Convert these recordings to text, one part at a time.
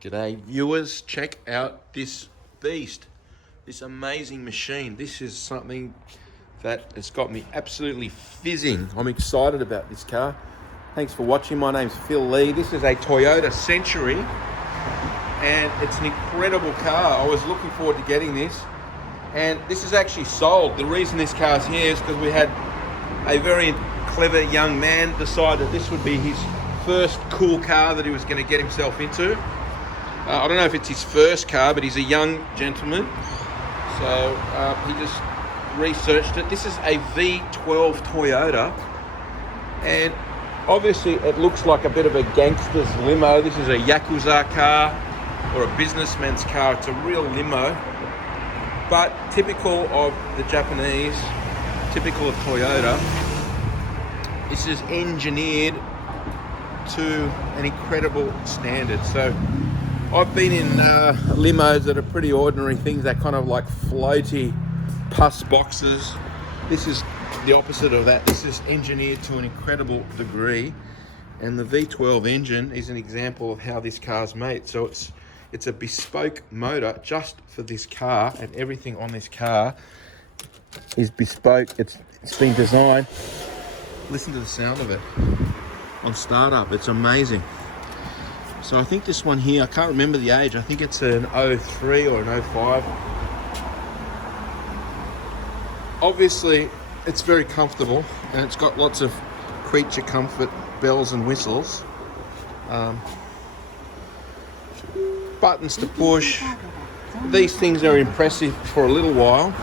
G'day viewers, check out this beast, this amazing machine. This is something that has got me absolutely fizzing. I'm excited about this car. Thanks for watching. My name's Phil Lee. This is a Toyota Century and it's an incredible car. I was looking forward to getting this, and this is actually sold. The reason this car's here is because we had a very clever young man decide that this would be his first cool car that he was going to get himself into. I don't know if it's his first car, but he's a young gentleman, so he just researched it. This is a V12 Toyota, and obviously it looks like a bit of a gangster's limo. This is a Yakuza car or a businessman's car. It's a real limo, but typical of the Japanese, typical of Toyota. This is engineered to an incredible standard. So I've been in limos that are pretty ordinary things, that kind of like floaty pus boxes. This is the opposite of that. This is engineered to an incredible degree, and the V12 engine is an example of how this car's made. So it's a bespoke motor just for this car, and everything on this car is bespoke. It's been designed. Listen to the sound of it on startup. It's amazing. So I think this one here, I can't remember the age, I think it's an 03 or an 05. Obviously it's very comfortable, and it's got lots of creature comfort bells and whistles. Buttons to push. These things are impressive for a little while,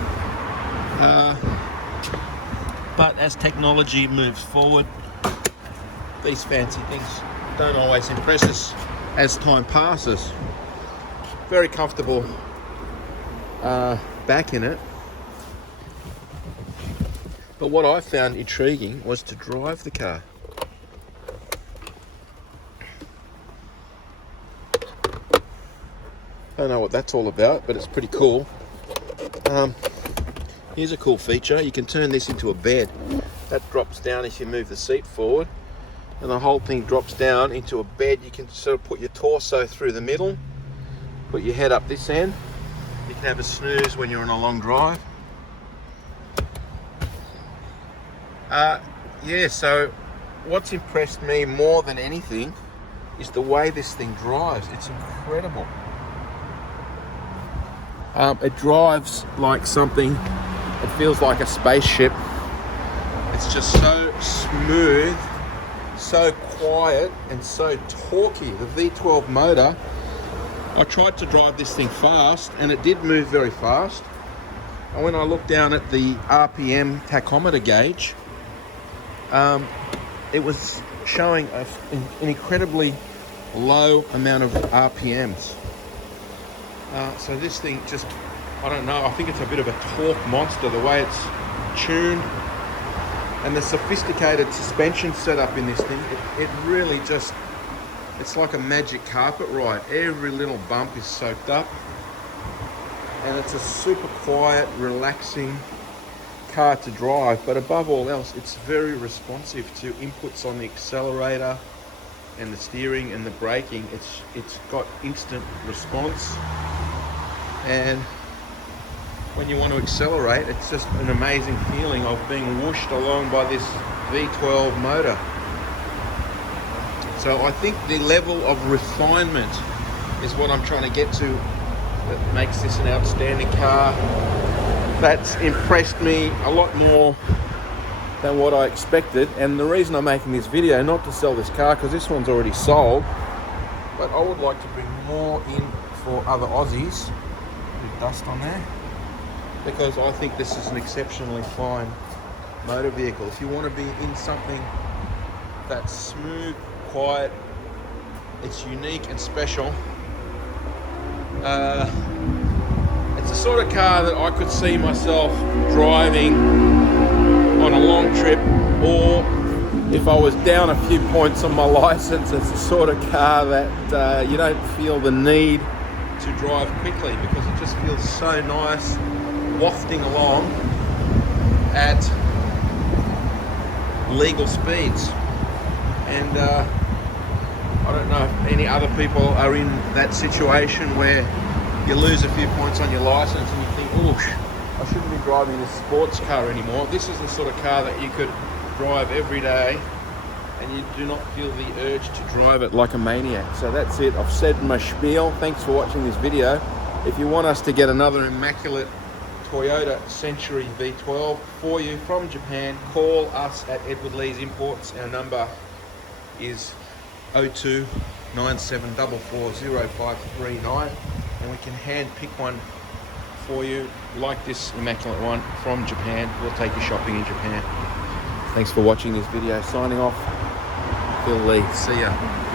but as technology moves forward, these fancy things don't always impress us as time passes. Very comfortable back in it. But what I found intriguing was to drive the car. I don't know what that's all about, but it's pretty cool. Here's a cool feature. You can turn this into a bed. That drops down if you move the seat forward, and the whole thing drops down into a bed. You can sort of put your torso through the middle, put your head up this end. You can have a snooze when you're on a long drive. Yeah, so what's impressed me more than anything is the way this thing drives. It's incredible. It drives like something, it feels like a spaceship. It's just so smooth, so quiet, and so torquey. The V12 motor, I tried to drive this thing fast and it did move very fast, and when I looked down at the RPM tachometer gauge, it was showing an incredibly low amount of RPMs. So this thing just, I don't know, I think it's a bit of a torque monster, the way it's tuned and the sophisticated suspension setup in this thing. It really just, it's like a magic carpet ride. Every little bump is soaked up, and it's a super quiet, relaxing car to drive. But above all else, it's very responsive to inputs on the accelerator and the steering and the braking. It's got instant response, and when you want to accelerate, it's just an amazing feeling of being whooshed along by this V12 motor. So I think the level of refinement is what I'm trying to get to that makes this an outstanding car. That's impressed me a lot more than what I expected, and the reason I'm making this video, not to sell this car because this one's already sold, but I would like to bring more in for other Aussies. Bit of dust on there, because I think this is an exceptionally fine motor vehicle. If you want to be in something that's smooth, quiet, it's unique and special, it's the sort of car that I could see myself driving on a long trip, or if I was down a few points on my license. It's the sort of car that you don't feel the need to drive quickly, because it just feels so nice wafting along at legal speeds. And I don't know if any other people are in that situation where you lose a few points on your license and you think, oh, I shouldn't be driving this sports car anymore. This is the sort of car that you could drive every day and you do not feel the urge to drive it like a maniac. So that's it. I've said my spiel. Thanks for watching this video. If you want us to get another immaculate Toyota Century V12 for you from Japan, call us at Edward Lee's Imports. Our number is 02 9744 0539 and we can hand pick one for you like this immaculate one from Japan. We'll take you shopping in Japan. Thanks for watching this video. Signing off, Phil Lee. See ya.